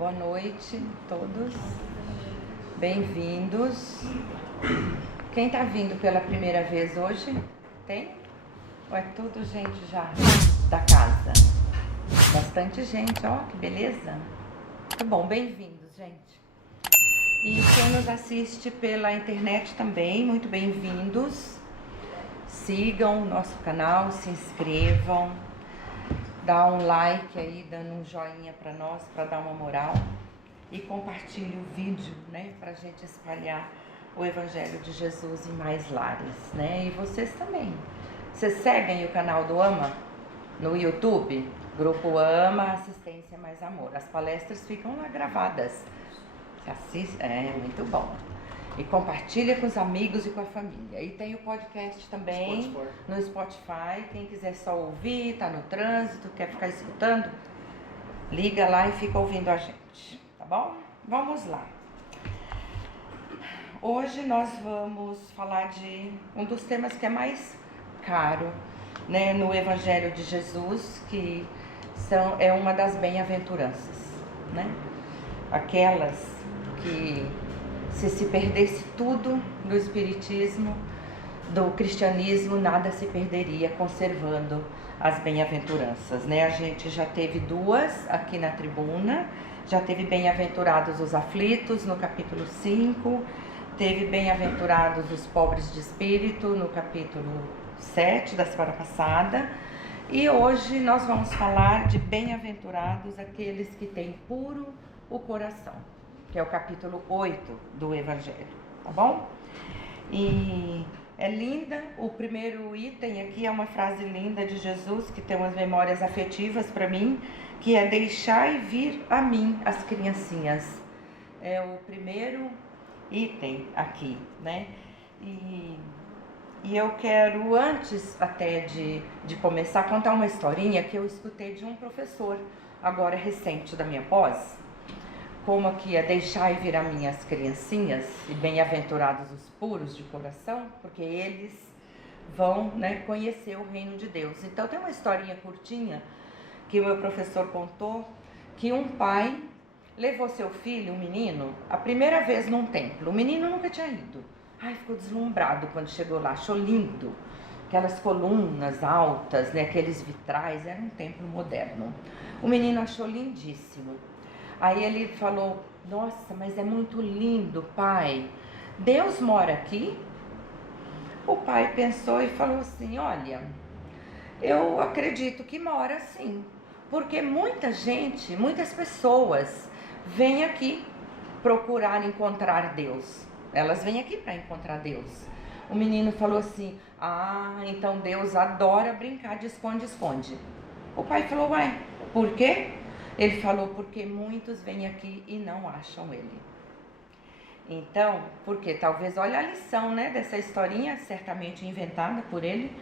Boa noite a todos, bem-vindos. Quem está vindo pela primeira vez hoje? Tem? Ou é tudo gente já da casa? Bastante gente, ó, que beleza. Muito bom, bem-vindos, gente. E quem nos assiste pela internet também, muito bem-vindos. Sigam o nosso canal, se inscrevam. Dá um like aí, dando um joinha para nós, para dar uma moral. E compartilhe o vídeo, né, pra gente espalhar o Evangelho de Jesus em mais lares, né? E vocês também. Vocês seguem o canal do AMA no YouTube? Grupo AMA, Assistência Mais Amor. As palestras ficam lá gravadas. Você assiste? É, muito bom. E compartilha com os amigos e com a família. E tem o podcast também no Spotify. Quem quiser só ouvir, tá no trânsito, quer ficar escutando, liga lá e fica ouvindo a gente, tá bom? Vamos lá. Hoje nós vamos falar de um dos temas que é mais caro, né, no Evangelho de Jesus, que é uma das bem-aventuranças, né? Aquelas que se perdesse tudo do espiritismo, do cristianismo, nada se perderia conservando as bem-aventuranças, né? A gente já teve duas aqui na tribuna, já teve bem-aventurados os aflitos no capítulo 5, teve bem-aventurados os pobres de espírito no capítulo 7 da semana passada, e hoje nós vamos falar de bem-aventurados aqueles que têm puro o coração, que é o capítulo 8 do Evangelho, tá bom? E é linda, o primeiro item aqui é uma frase linda de Jesus, que tem umas memórias afetivas para mim, que é: deixai vir a mim as criancinhas. É o primeiro item aqui, né? E eu quero, antes até de começar, contar uma historinha que eu escutei de um professor, agora recente da minha pós, como aqui é: deixai vir a mim as criancinhas, e bem-aventurados os puros de coração, porque eles vão, né, conhecer o reino de Deus. Então tem uma historinha curtinha que o meu professor contou, que um pai levou seu filho, um menino, a primeira vez num templo. O menino nunca tinha ido. Ai, ficou deslumbrado quando chegou lá, achou lindo. Aquelas colunas altas, né, aqueles vitrais, era um templo moderno. O menino achou lindíssimo. Aí ele falou: nossa, mas é muito lindo, pai. Deus mora aqui? O pai pensou e falou assim: olha, eu acredito que mora sim, porque muita gente, muitas pessoas vêm aqui procurar encontrar Deus. Elas vêm aqui para encontrar Deus. O menino falou assim: ah, então Deus adora brincar de esconde-esconde. O pai falou: ué, por quê? Ele falou: porque muitos vêm aqui e não acham ele. Então, porque talvez, olha a lição, né, dessa historinha, certamente inventada por ele,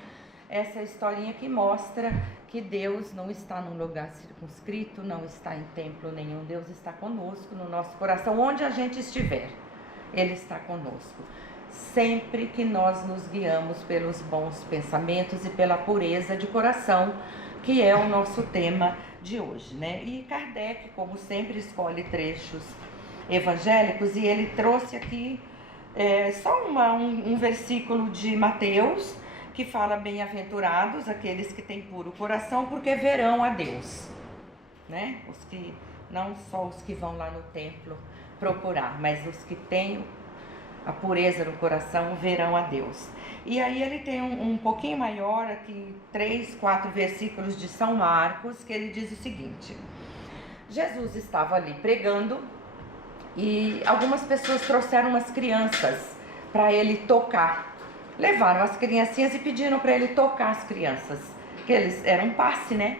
essa historinha que mostra que Deus não está num lugar circunscrito, não está em templo nenhum. Deus está conosco no nosso coração, onde a gente estiver, Ele está conosco. Sempre que nós nos guiamos pelos bons pensamentos e pela pureza de coração, que é o nosso tema de hoje, né? E Kardec, como sempre, escolhe trechos evangélicos, e ele trouxe aqui só um versículo de Mateus, que fala: bem-aventurados aqueles que têm puro coração, porque verão a Deus, né? Os que, não só os que vão lá no templo procurar, mas os que têm a pureza no coração verão a Deus. E aí ele tem um pouquinho maior aqui, 3, 4 versículos de São Marcos, que ele diz o seguinte: Jesus estava ali pregando e algumas pessoas trouxeram umas crianças para ele tocar. Levaram as criancinhas e pediram para ele tocar as crianças, que eles era um passe, né,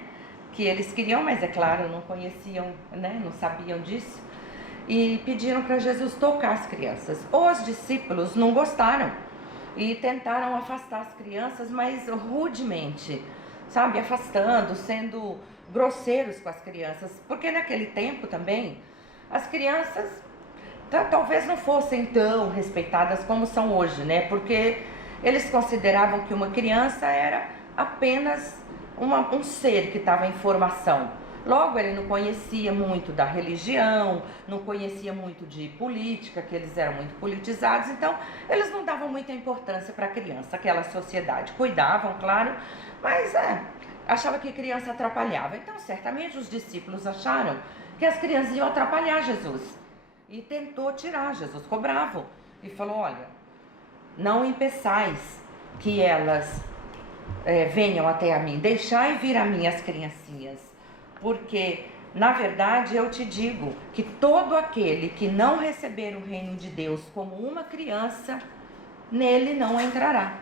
que eles queriam, mas é claro, não conheciam, né, não sabiam disso, e pediram para Jesus tocar as crianças. Os discípulos não gostaram e tentaram afastar as crianças, mas rudemente, sabe, afastando, sendo grosseiros com as crianças, porque naquele tempo também as crianças talvez não fossem tão respeitadas como são hoje, né, porque eles consideravam que uma criança era apenas um ser que estava em formação. Logo, ele não conhecia muito da religião, não conhecia muito de política, que eles eram muito politizados, então eles não davam muita importância para a criança, aquela sociedade. Cuidavam, claro, mas achava que criança atrapalhava. Então, certamente os discípulos acharam que as crianças iam atrapalhar Jesus. E tentou tirar, Jesus cobrava e falou, olha, não impeçais que elas venham até a mim, deixai vir a mim as criancinhas, porque, na verdade, eu te digo que todo aquele que não receber o reino de Deus como uma criança, nele não entrará.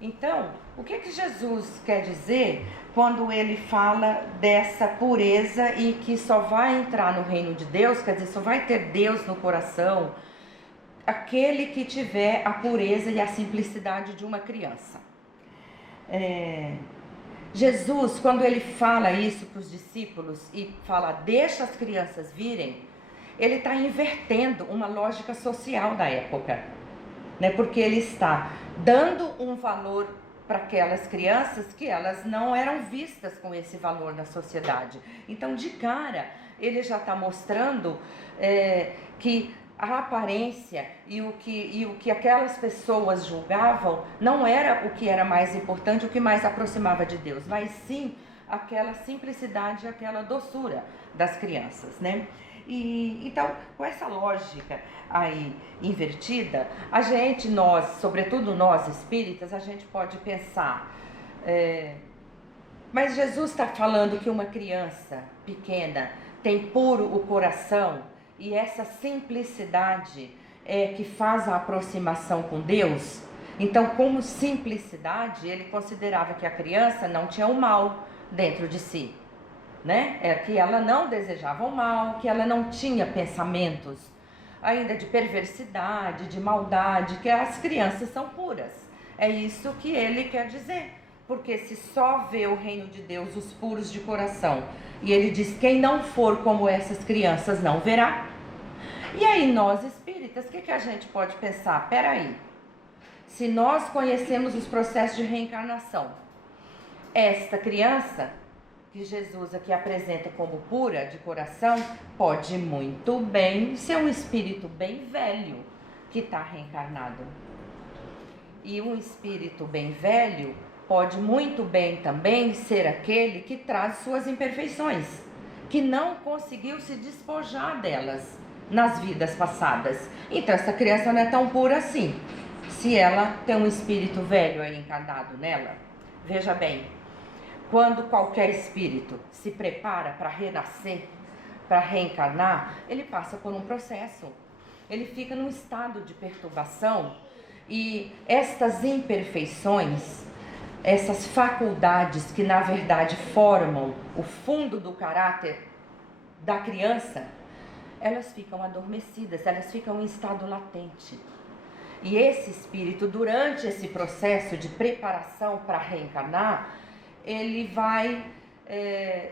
Então, o que Jesus quer dizer quando ele fala dessa pureza e que só vai entrar no reino de Deus, quer dizer, só vai ter Deus no coração, aquele que tiver a pureza e a simplicidade de uma criança. Jesus, quando ele fala isso para os discípulos e fala, deixa as crianças virem, ele está invertendo uma lógica social da época, né? Porque ele está dando um valor para aquelas crianças que elas não eram vistas com esse valor na sociedade. Então, de cara, ele já está mostrando que a aparência e o que aquelas pessoas julgavam não era o que era mais importante, o que mais aproximava de Deus, mas sim aquela simplicidade e aquela doçura das crianças, né? E então, com essa lógica aí invertida, nós, sobretudo nós espíritas, a gente pode pensar, mas Jesus está falando que uma criança pequena tem puro o coração, e essa simplicidade é que faz a aproximação com Deus. Então, como simplicidade, ele considerava que a criança não tinha o mal dentro de si, né? Que ela não desejava o mal, que ela não tinha pensamentos ainda de perversidade, de maldade, que as crianças são puras. É isso que ele quer dizer. Porque se só vê o reino de Deus os puros de coração, e ele diz, quem não for como essas crianças não verá. E aí nós espíritas, o que a gente pode pensar? Peraí, se nós conhecemos os processos de reencarnação, esta criança que Jesus aqui apresenta como pura de coração, pode muito bem ser um espírito bem velho que está reencarnado. E um espírito bem velho pode muito bem também ser aquele que traz suas imperfeições, que não conseguiu se despojar delas nas vidas passadas. Então essa criança não é tão pura assim, se ela tem um espírito velho aí encarnado nela. Veja bem, quando qualquer espírito se prepara para renascer, para reencarnar, ele passa por um processo, ele fica num estado de perturbação, e estas imperfeições, essas faculdades que na verdade formam o fundo do caráter da criança, elas ficam adormecidas, elas ficam em estado latente. E esse espírito, durante esse processo de preparação para reencarnar, ele vai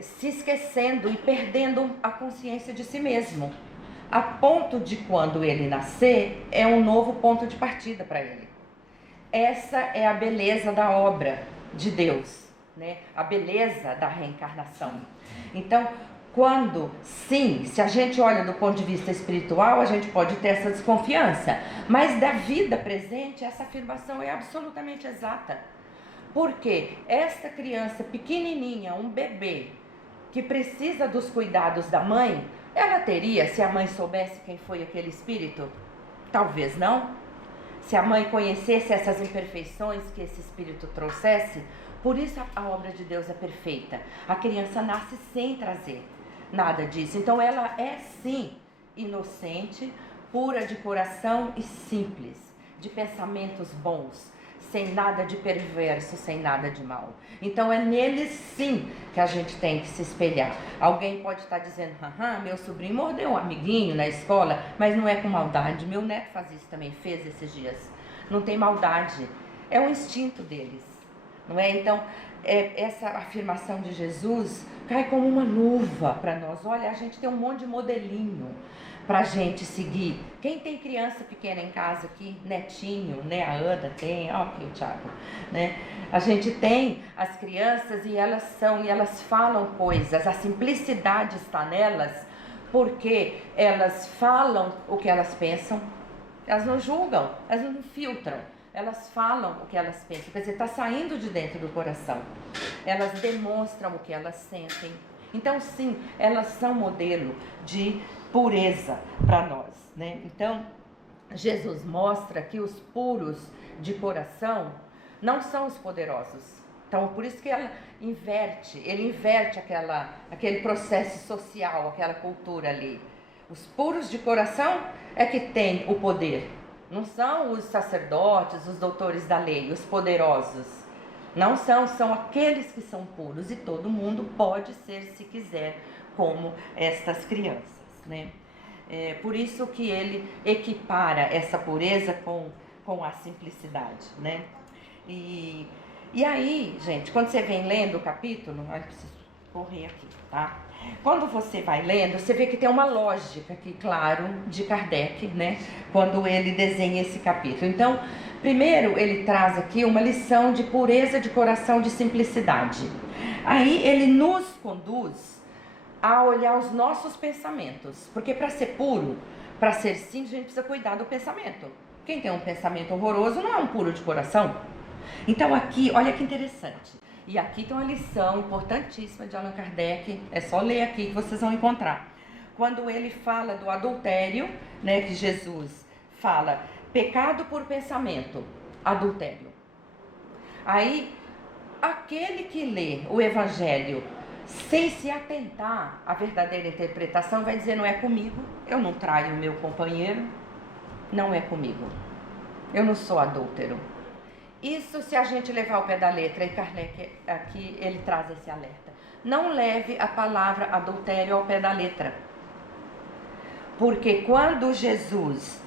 se esquecendo e perdendo a consciência de si mesmo, a ponto de, quando ele nascer, é um novo ponto de partida para ele. Essa é a beleza da obra de Deus, né? A beleza da reencarnação. Então, se a gente olha do ponto de vista espiritual, a gente pode ter essa desconfiança, mas da vida presente, essa afirmação é absolutamente exata. Porque esta criança pequenininha, um bebê, que precisa dos cuidados da mãe, ela teria, se a mãe soubesse quem foi aquele espírito? Talvez não. Se a mãe conhecesse essas imperfeições que esse espírito trouxesse, por isso a obra de Deus é perfeita. A criança nasce sem trazer nada disso. Então ela é sim inocente, pura de coração e simples, de pensamentos bons, sem nada de perverso, sem nada de mal. Então é neles sim que a gente tem que se espelhar. Alguém pode estar dizendo, meu sobrinho mordeu um amiguinho na escola, mas não é com maldade. Meu neto faz isso também, fez esses dias. Não tem maldade, é um instinto deles, não é? Então essa afirmação de Jesus cai como uma luva para nós. Olha, a gente tem um monte de modelinho pra gente seguir. Quem tem criança pequena em casa aqui, netinho, né? A Ana tem, ó aqui o Thiago, né? A gente tem as crianças e elas falam coisas, a simplicidade está nelas, porque elas falam o que elas pensam, elas não julgam, elas não filtram, elas falam o que elas pensam, quer dizer, está saindo de dentro do coração, elas demonstram o que elas sentem. Então sim, elas são modelo de pureza para nós, né? Então Jesus mostra que os puros de coração não são os poderosos. Então por isso que ele inverte aquele processo social, aquela cultura ali. Os puros de coração é que têm o poder, não são os sacerdotes, os doutores da lei, os poderosos. Não são aqueles que são puros, e todo mundo pode ser, se quiser, como estas crianças, né? Por isso que ele equipara essa pureza com a simplicidade, né? E aí, gente, quando você vem lendo o capítulo, olha, preciso correr aqui, tá? Quando você vai lendo, você vê que tem uma lógica aqui, claro, de Kardec, né? Quando ele desenha esse capítulo. Então, primeiro ele traz aqui uma lição de pureza de coração, de simplicidade. Aí ele nos conduz a olhar os nossos pensamentos, porque para ser puro, para ser simples, a gente precisa cuidar do pensamento. Quem tem um pensamento horroroso não é um puro de coração. Então aqui, olha que interessante, e aqui tem uma lição importantíssima de Allan Kardec, é só ler aqui que vocês vão encontrar. Quando ele fala do adultério, né, que Jesus fala, pecado por pensamento, adultério. Aí, aquele que lê o Evangelho sem se atentar à verdadeira interpretação vai dizer, não é comigo, eu não traio o meu companheiro, não é comigo, eu não sou adúltero. Isso se a gente levar ao pé da letra, e Kardec aqui ele traz esse alerta. Não leve a palavra adultério ao pé da letra. Porque quando Jesus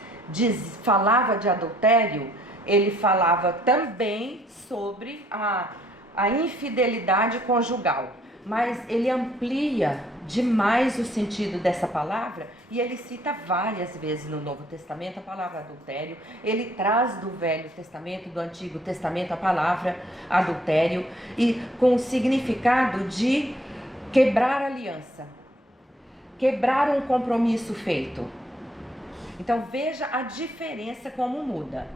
falava de adultério, ele falava também sobre a infidelidade conjugal. Mas ele amplia demais o sentido dessa palavra e ele cita várias vezes no Novo Testamento a palavra adultério. Ele traz do Velho Testamento, do Antigo Testamento, a palavra adultério, e com o significado de quebrar aliança, quebrar um compromisso feito. Então veja a diferença como muda,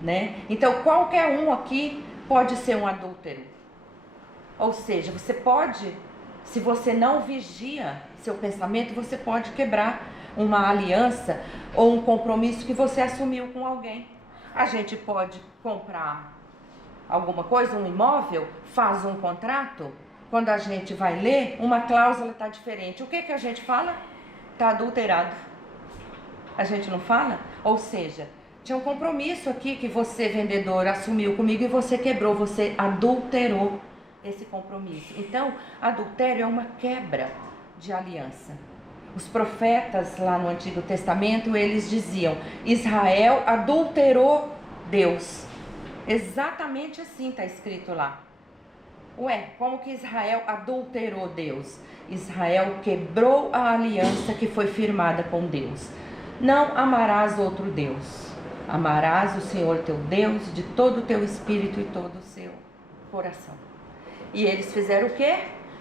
né? Então qualquer um aqui pode ser um adúltero. Ou seja, você pode, se você não vigia seu pensamento, você pode quebrar uma aliança ou um compromisso que você assumiu com alguém. A gente pode comprar alguma coisa, um imóvel, faz um contrato, quando a gente vai ler, uma cláusula está diferente. O que a gente fala? Está adulterado. A gente não fala? Ou seja, tinha um compromisso aqui que você, vendedor, assumiu comigo e você quebrou, você adulterou esse compromisso. Então, adultério é uma quebra de aliança. Os profetas lá no Antigo Testamento, eles diziam, Israel adulterou Deus. Exatamente assim está escrito lá. Ué, como que Israel adulterou Deus? Israel quebrou a aliança que foi firmada com Deus. Não amarás outro Deus. Amarás o Senhor teu Deus de todo o teu espírito e todo o seu coração. E eles fizeram o quê?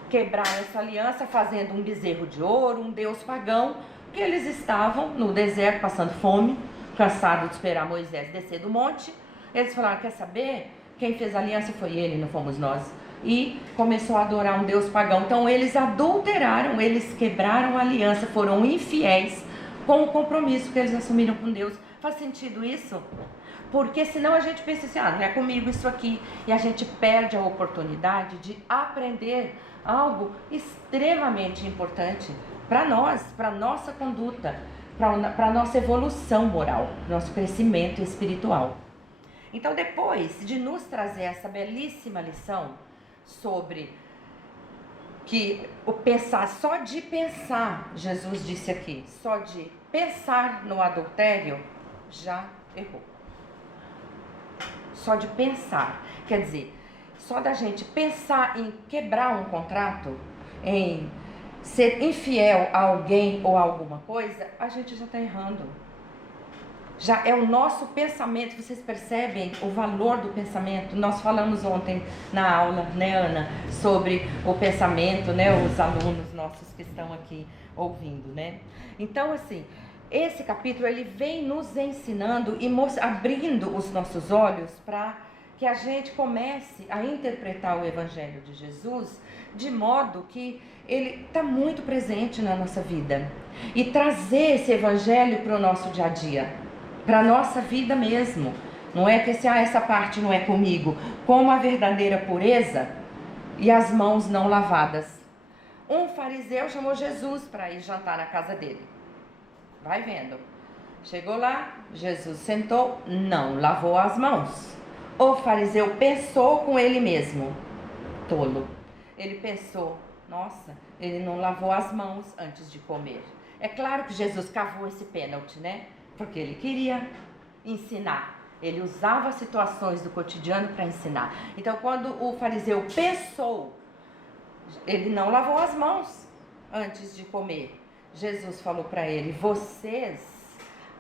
Quebraram essa aliança fazendo um bezerro de ouro, um deus pagão, que eles estavam no deserto passando fome, cansados de esperar Moisés descer do monte. Eles falaram, quer saber? Quem fez a aliança foi ele, não fomos nós. E começou a adorar um deus pagão. Então eles adulteraram, eles quebraram a aliança, foram infiéis com o compromisso que eles assumiram com Deus. Faz sentido isso? Porque senão a gente pensa assim, não é comigo isso aqui. E a gente perde a oportunidade de aprender algo extremamente importante para nós, para a nossa conduta, para a nossa evolução moral, nosso crescimento espiritual. Então, depois de nos trazer essa belíssima lição sobre que o pensar, só de pensar, Jesus disse aqui, só de pensar no adultério, já errou. Só de pensar, quer dizer, só da gente pensar em quebrar um contrato, em ser infiel a alguém ou a alguma coisa, a gente já está errando. Já é o nosso pensamento. Vocês percebem o valor do pensamento? Nós falamos ontem na aula, né, Ana, sobre o pensamento, né, os alunos nossos que estão aqui ouvindo, né? Então, assim, esse capítulo ele vem nos ensinando e abrindo os nossos olhos para que a gente comece a interpretar o Evangelho de Jesus de modo que ele está muito presente na nossa vida e trazer esse Evangelho para o nosso dia a dia, para a nossa vida mesmo. Não é que essa parte não é comigo, como a verdadeira pureza e as mãos não lavadas. Um fariseu chamou Jesus para ir jantar na casa dele. Vai vendo. Chegou lá, Jesus sentou, não lavou as mãos. O fariseu pensou com ele mesmo, tolo. Ele pensou, nossa, ele não lavou as mãos antes de comer. É claro que Jesus cavou esse pênalti, né? Porque ele queria ensinar. Ele usava situações do cotidiano para ensinar. Então, quando o fariseu pensou, ele não lavou as mãos antes de comer. Jesus falou para ele, vocês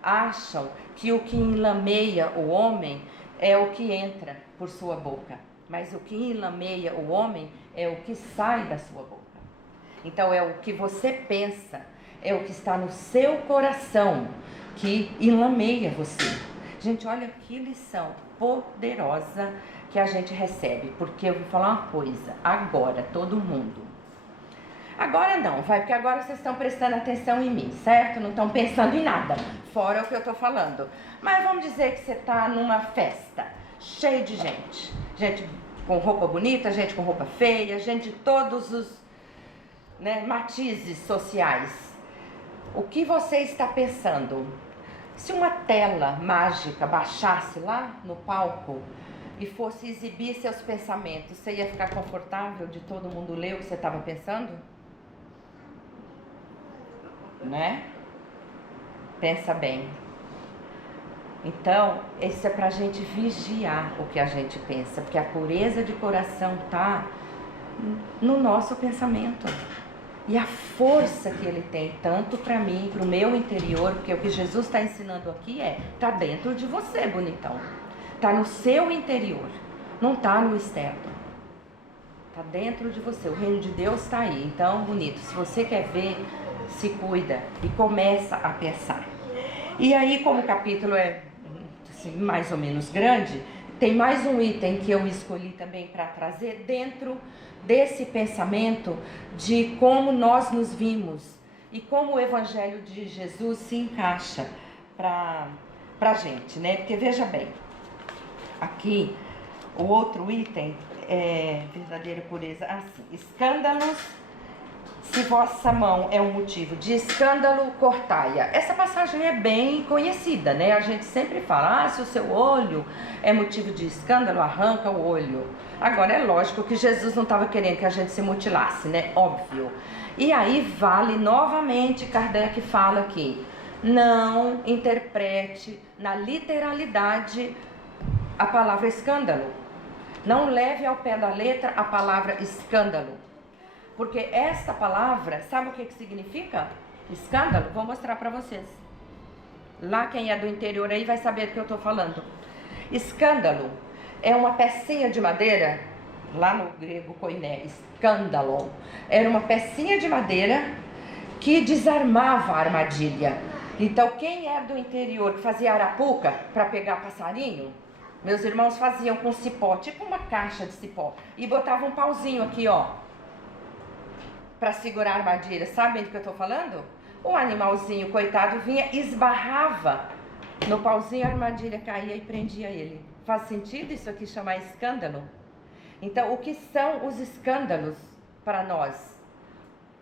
acham que o que enlameia o homem é o que entra por sua boca, mas o que enlameia o homem é o que sai da sua boca. Então é o que você pensa, é o que está no seu coração que enlameia você. Gente, olha que lição poderosa que a gente recebe, porque eu vou falar uma coisa, agora todo mundo. Agora não, porque agora vocês estão prestando atenção em mim, certo? Não estão pensando em nada, fora o que eu estou falando. Mas vamos dizer que você está numa festa, cheio de gente. Gente com roupa bonita, gente com roupa feia, gente de todos os matizes sociais. O que você está pensando? Se uma tela mágica baixasse lá no palco e fosse exibir seus pensamentos, você ia ficar confortável de todo mundo ler o que você estava pensando? Né? Pensa bem. Então, isso é pra gente vigiar o que a gente pensa, porque a pureza de coração tá no nosso pensamento. E a força que ele tem, tanto para mim, para o meu interior, porque o que Jesus está ensinando aqui tá dentro de você, bonitão. Tá no seu interior, não tá no externo. Tá dentro de você, o reino de Deus está aí. Então, bonito, se você quer ver, se cuida e começa a pensar. E aí, como o capítulo é assim, mais ou menos grande, tem mais um item que eu escolhi também para trazer dentro desse pensamento de como nós nos vimos e como o Evangelho de Jesus se encaixa pra gente, né? Porque veja bem, aqui o outro item é verdadeira pureza, assim, escândalos, se vossa mão é um motivo de escândalo, cortai-a. Essa passagem é bem conhecida, né? A gente sempre fala, se o seu olho é motivo de escândalo, arranca o olho. Agora, é lógico que Jesus não estava querendo que a gente se mutilasse, né? Óbvio. E aí vale novamente, Kardec fala aqui, não interprete na literalidade a palavra escândalo. Não leve ao pé da letra a palavra escândalo. Porque essa palavra, sabe o que significa? Escândalo? Vou mostrar para vocês. Lá quem é do interior aí vai saber do que eu estou falando. Escândalo é uma pecinha de madeira, lá no grego koiné, escândalo. Era uma pecinha de madeira que desarmava a armadilha. Então quem é do interior que fazia arapuca para pegar passarinho, meus irmãos faziam com cipó, tipo uma caixa de cipó, e botavam um pauzinho aqui, ó, para segurar a armadilha. Sabem do que eu estou falando? O animalzinho, coitado, vinha, esbarrava no pauzinho, a armadilha caía e prendia ele. Faz sentido isso aqui chamar escândalo? Então, o que são os escândalos para nós?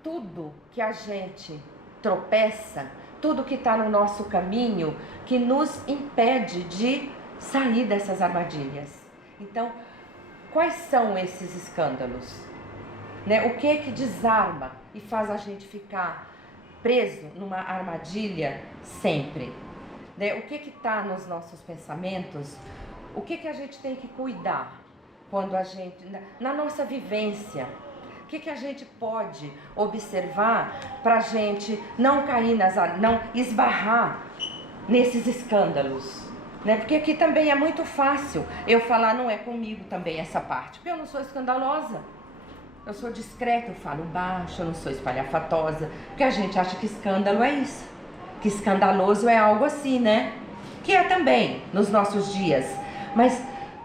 Tudo que a gente tropeça, tudo que está no nosso caminho, que nos impede de sair dessas armadilhas. Então, quais são esses escândalos? O que desarma e faz a gente ficar preso numa armadilha sempre? O que está nos nossos pensamentos? O que a gente tem que cuidar quando a gente, na nossa vivência, que a gente pode observar para a gente não cair não esbarrar nesses escândalos, né? Porque aqui também é muito fácil eu falar, não é comigo também essa parte, porque eu não sou escandalosa, eu sou discreta, eu falo baixo, eu não sou espalhafatosa, porque a gente acha que escândalo é isso, que escandaloso é algo assim, né? Que é também nos nossos dias, mas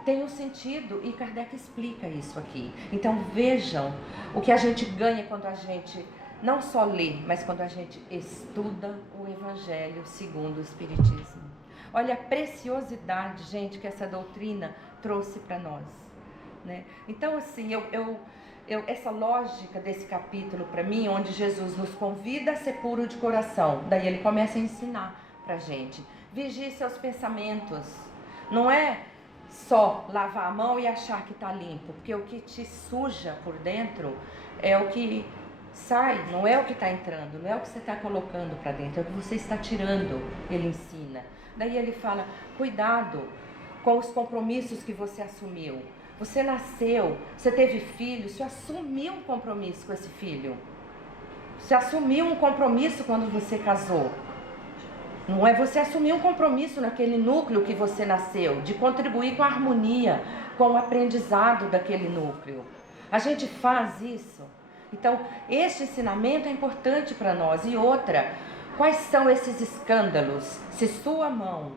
tem um sentido, e Kardec explica isso aqui. Então vejam o que a gente ganha quando a gente não só lê, mas quando a gente estuda o Evangelho segundo o Espiritismo. Olha a preciosidade, gente, que essa doutrina trouxe para nós, né? Então assim, essa lógica desse capítulo para mim, onde Jesus nos convida a ser puro de coração, daí ele começa a ensinar para a gente. Vigie seus pensamentos, não é só lavar a mão e achar que está limpo, porque o que te suja por dentro é o que sai, não é o que está entrando, não é o que você está colocando para dentro, é o que você está tirando, ele ensina. Daí ele fala, cuidado com os compromissos que você assumiu. Você nasceu, você teve filho, você assumiu um compromisso com esse filho. Você assumiu um compromisso quando você casou. Não é você assumir um compromisso naquele núcleo que você nasceu, de contribuir com a harmonia, com o aprendizado daquele núcleo. A gente faz isso. Então, este ensinamento é importante para nós. E outra, quais são esses escândalos? Se sua mão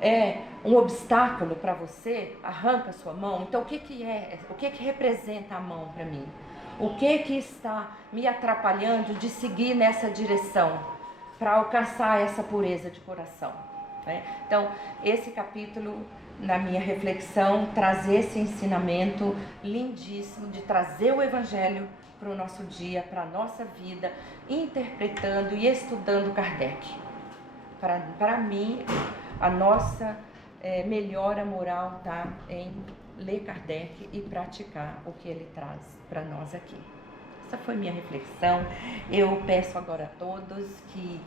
é um obstáculo para você, arranca sua mão. Então, o que é? O que representa a mão para mim? O que está me atrapalhando de seguir nessa direção? Para alcançar essa pureza de coração, né? Então, esse capítulo, na minha reflexão, traz esse ensinamento lindíssimo de trazer o Evangelho para o nosso dia, para a nossa vida, interpretando e estudando Kardec. Para mim, a nossa melhora moral está em ler Kardec e praticar o que ele traz para nós aqui. Essa foi minha reflexão. Eu peço agora a todos que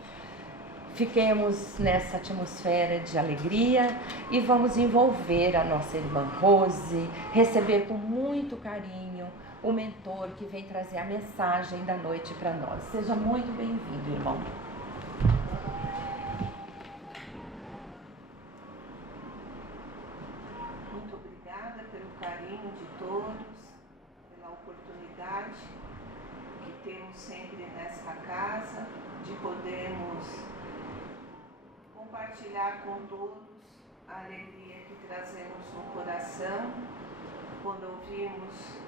fiquemos nessa atmosfera de alegria e vamos envolver a nossa irmã Rose, receber com muito carinho o mentor que vem trazer a mensagem da noite para nós. Seja muito bem-vindo, irmão. Muito obrigada pelo carinho de todos, pela oportunidade que temos sempre nesta casa de podermos compartilhar com todos a alegria que trazemos no coração quando ouvimos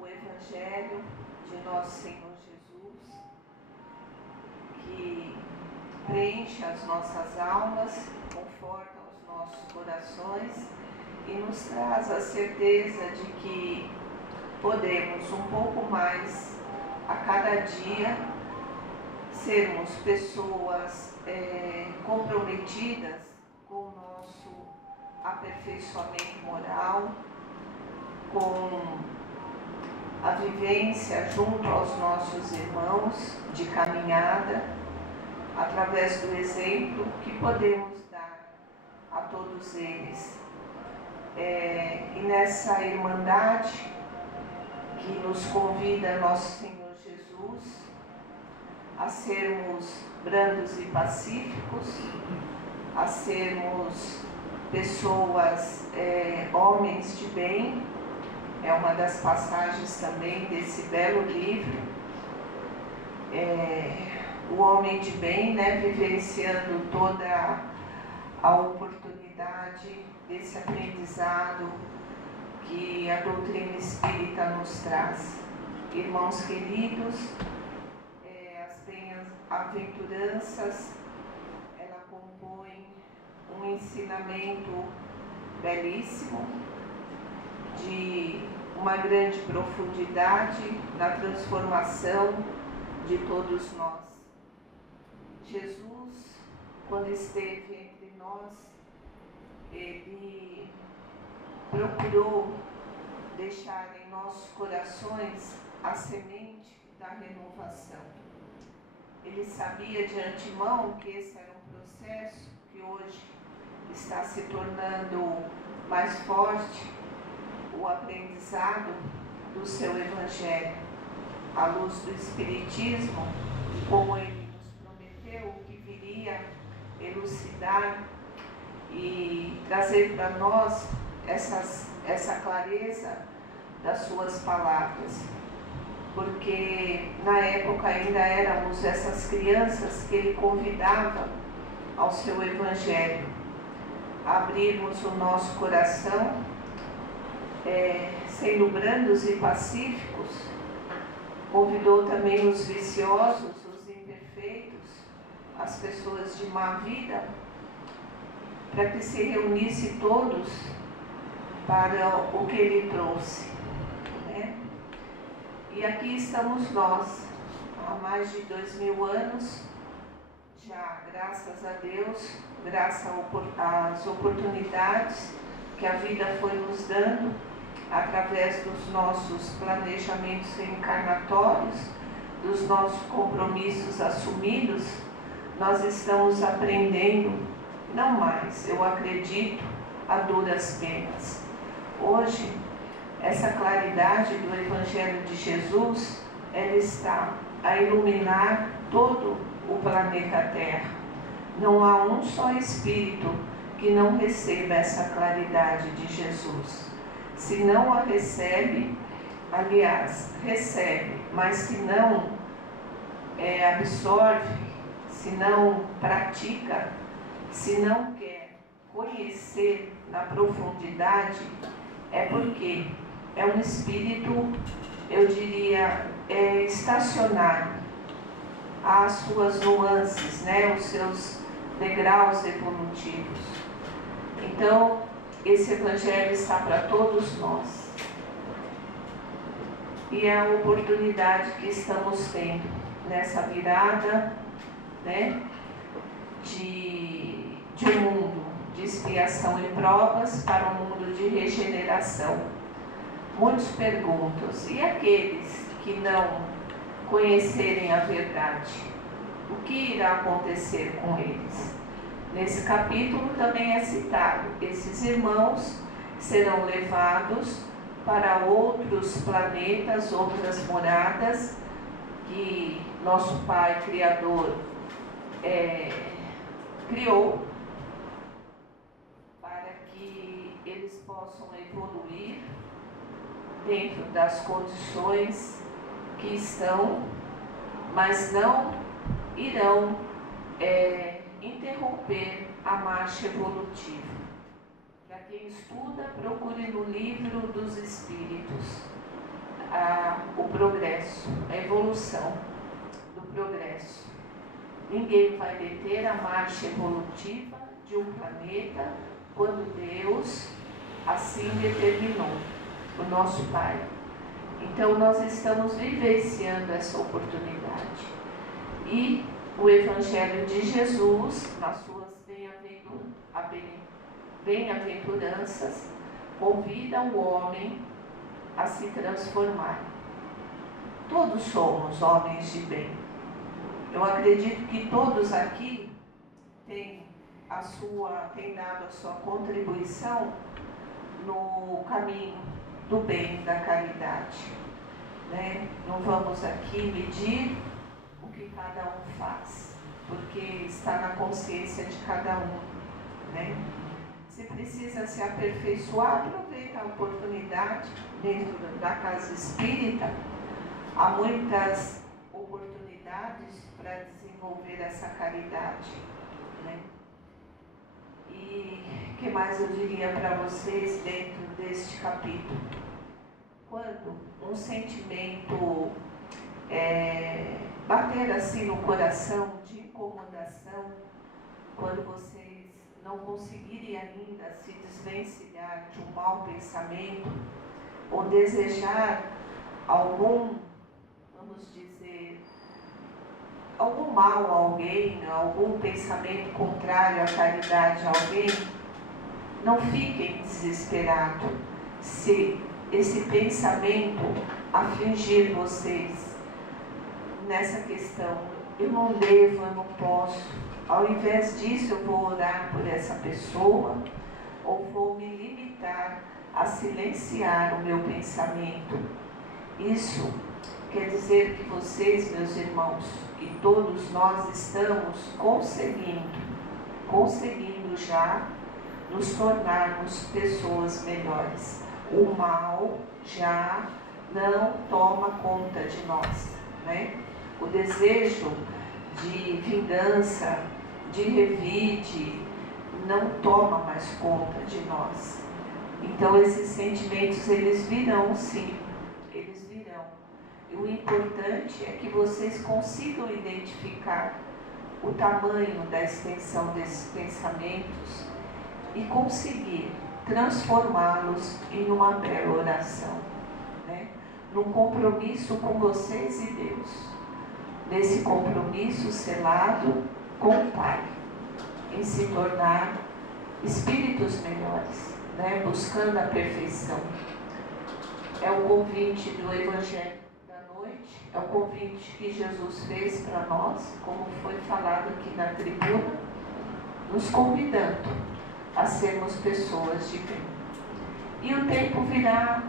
o Evangelho de nosso Senhor Jesus, que preenche as nossas almas, conforta os nossos corações e nos traz a certeza de que podemos um pouco mais a cada dia sermos pessoas comprometidas com o nosso aperfeiçoamento moral, com a vivência junto aos nossos irmãos de caminhada, através do exemplo que podemos dar a todos eles. E nessa irmandade que nos convida nosso Senhor Jesus a sermos brandos e pacíficos, a sermos pessoas, homens de bem, é uma das passagens também desse belo livro. O homem de bem, né, vivenciando toda a oportunidade desse aprendizado que a doutrina espírita nos traz. Irmãos queridos, as bem-aventuranças, ela compõe um ensinamento belíssimo, de uma grande profundidade na transformação de todos nós. Jesus, quando esteve entre nós, ele procurou deixar em nossos corações a semente da renovação. Ele sabia de antemão que esse era um processo que hoje está se tornando mais forte, o aprendizado do seu Evangelho. à luz do Espiritismo, como ele nos prometeu, que viria elucidar e trazer para nós essa clareza das suas palavras. Porque na época ainda éramos essas crianças que ele convidava ao seu Evangelho, abrirmos o nosso coração, sendo brandos e pacíficos. Convidou também os viciosos, os imperfeitos, as pessoas de má vida, para que se reunissem todos para o que ele trouxe, né? E aqui estamos nós, há mais de 2000 anos, já graças a Deus, graças às oportunidades que a vida foi nos dando, através dos nossos planejamentos reencarnatórios, dos nossos compromissos assumidos, nós estamos aprendendo, não mais, eu acredito, a duras penas. Hoje, essa claridade do Evangelho de Jesus, ela está a iluminar todo o planeta Terra. Não há um só espírito que não receba essa claridade de Jesus. Se não a recebe, aliás, recebe, mas se não absorve, se não pratica, se não quer conhecer na profundidade, é porque é um espírito, eu diria, estacionário, às suas nuances, né, os seus degraus evolutivos. Então, esse Evangelho está para todos nós. E é a oportunidade que estamos tendo nessa virada, né, de um mundo de expiação e provas para um mundo de regeneração. Muitos perguntam, e aqueles que não conhecerem a verdade, o que irá acontecer com eles? Nesse capítulo também é citado, esses irmãos serão levados para outros planetas, outras moradas, que nosso Pai Criador criou, para que eles possam evoluir dentro das condições que estão, mas não irão interromper a marcha evolutiva. Para quem estuda, procure no livro dos Espíritos o progresso, a evolução do progresso. Ninguém vai deter a marcha evolutiva de um planeta quando Deus assim determinou, o nosso Pai. Então nós estamos vivenciando essa oportunidade. E o Evangelho de Jesus, nas suas bem-aventuranças, convida o homem a se transformar. Todos somos homens de bem. Eu acredito que todos aqui têm dado a sua contribuição no caminho do bem, da caridade, né? Não vamos aqui medir o que cada um faz, porque está na consciência de cada um, né? Se precisa se aperfeiçoar, aproveita a oportunidade dentro da casa espírita. Há muitas oportunidades para desenvolver essa caridade, né? E o que mais eu diria para vocês dentro deste capítulo? Quando um sentimento bater assim no coração de incomodação, quando vocês não conseguirem ainda se desvencilhar de um mau pensamento, ou desejar algum, vamos dizer, algum mal a alguém, algum pensamento contrário à caridade a alguém, não fiquem desesperados se esse pensamento afligir vocês nessa questão. Eu não devo, eu não posso. Ao invés disso, eu vou orar por essa pessoa, ou vou me limitar a silenciar o meu pensamento Isso quer dizer que vocês, meus irmãos, e todos nós estamos conseguindo já nos tornarmos pessoas melhores. O mal já não toma conta de nós, né? O desejo de vingança, de revide, não toma mais conta de nós. Então esses sentimentos, eles virão sim, eles virão. E o importante é que vocês consigam identificar o tamanho da extensão desses pensamentos e conseguir transformá-los em uma bela oração, né? Num compromisso com vocês e Deus, nesse compromisso selado com o Pai, em se tornar espíritos melhores, né? Buscando a perfeição. É o convite do Evangelho da noite, é o convite que Jesus fez para nós, como foi falado aqui na tribuna, nos convidando a sermos pessoas de bem. E o tempo virá,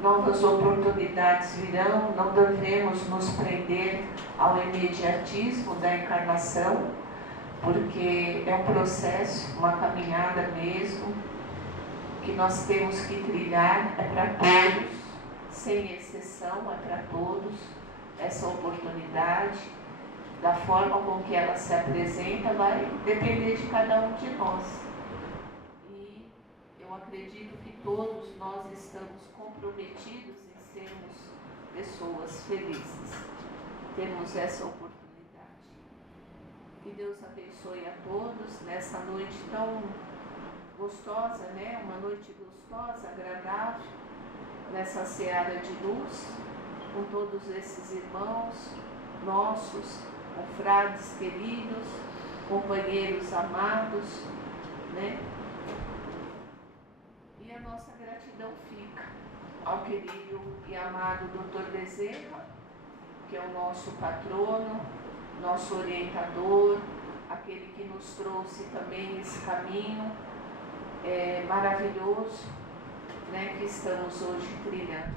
novas oportunidades virão, não devemos nos prender ao imediatismo da encarnação, porque é um processo, uma caminhada mesmo, que nós temos que trilhar, é para todos, sem exceção, é para todos, essa oportunidade, da forma com que ela se apresenta, vai depender de cada um de nós. E eu acredito que todos nós estamos comprometidos em sermos pessoas felizes. Temos essa oportunidade. Que Deus abençoe a todos nessa noite tão gostosa, né? Uma noite gostosa, agradável, nessa seara de luz, com todos esses irmãos nossos, confrades queridos, companheiros amados, né? E a nossa gratidão fica ao querido e amado Dr. Bezerra, que é o nosso patrono, nosso orientador, aquele que nos trouxe também esse caminho maravilhoso, né, que estamos hoje trilhando.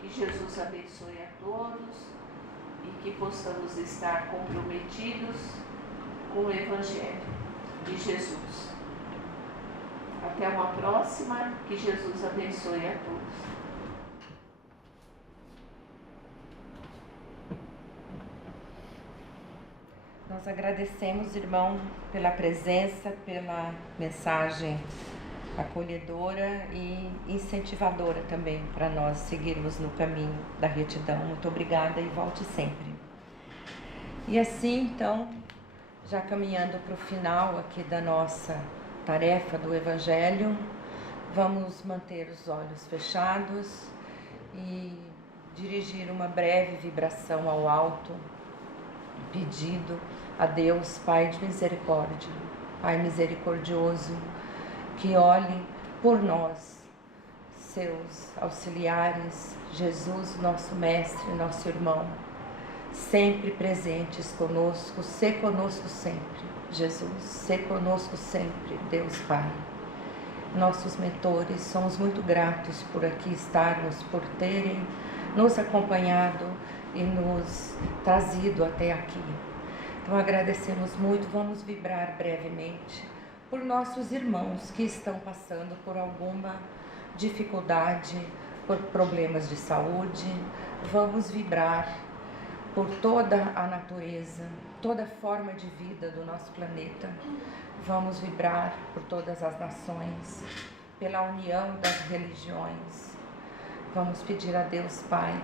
Que Jesus abençoe a todos e que possamos estar comprometidos com o Evangelho de Jesus. Até uma próxima, que Jesus abençoe a todos. Nós agradecemos, irmão, pela presença, pela mensagem acolhedora e incentivadora também para nós seguirmos no caminho da retidão. Muito obrigada e volte sempre. E assim, então, já caminhando para o final aqui da nossa tarefa do Evangelho, vamos manter os olhos fechados e dirigir uma breve vibração ao alto, pedido a Deus, Pai de misericórdia, Pai misericordioso, que olhe por nós, seus auxiliares, Jesus, nosso mestre, nosso irmão, sempre presentes conosco, sê conosco sempre, Jesus, sê conosco sempre, Deus Pai. Nossos mentores, somos muito gratos por aqui estarmos, por terem nos acompanhado e nos trazido até aqui. Então agradecemos muito, vamos vibrar brevemente por nossos irmãos que estão passando por alguma dificuldade, por problemas de saúde. Vamos vibrar por toda a natureza, toda forma de vida do nosso planeta. Vamos vibrar por todas as nações, pela união das religiões. Vamos pedir a Deus Pai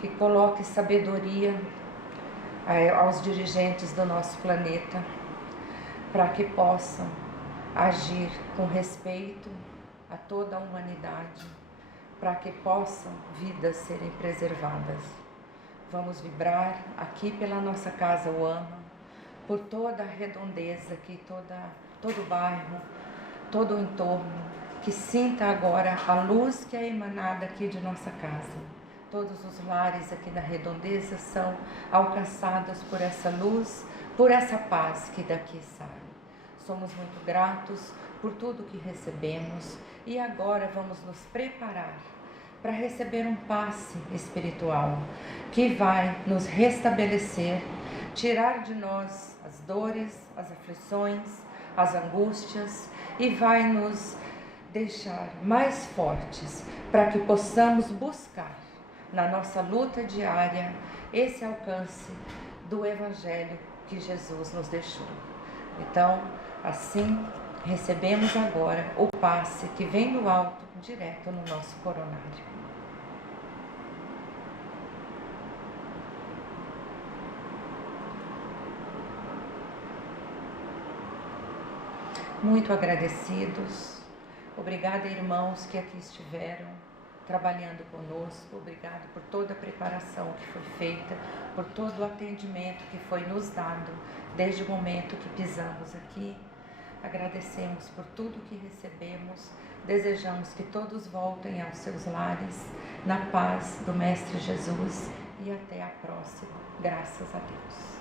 que coloque sabedoria aos dirigentes do nosso planeta, para que possam agir com respeito a toda a humanidade, para que possam vidas serem preservadas. Vamos vibrar aqui pela nossa casa Uama, por toda a redondeza aqui, todo o bairro, todo o entorno, que sinta agora a luz que é emanada aqui de nossa casa. Todos os lares aqui na redondeza são alcançados por essa luz, por essa paz que daqui sai. Somos muito gratos por tudo que recebemos e agora vamos nos preparar para receber um passe espiritual que vai nos restabelecer, tirar de nós as dores, as aflições, as angústias e vai nos deixar mais fortes para que possamos buscar na nossa luta diária esse alcance do Evangelho que Jesus nos deixou. Então, assim, recebemos agora o passe que vem do alto, direto no nosso coronário. Muito agradecidos. Obrigada, irmãos que aqui estiveram trabalhando conosco. Obrigado por toda a preparação que foi feita, por todo o atendimento que foi nos dado desde o momento que pisamos aqui. Agradecemos por tudo que recebemos. Desejamos que todos voltem aos seus lares na paz do Mestre Jesus e até a próxima. Graças a Deus.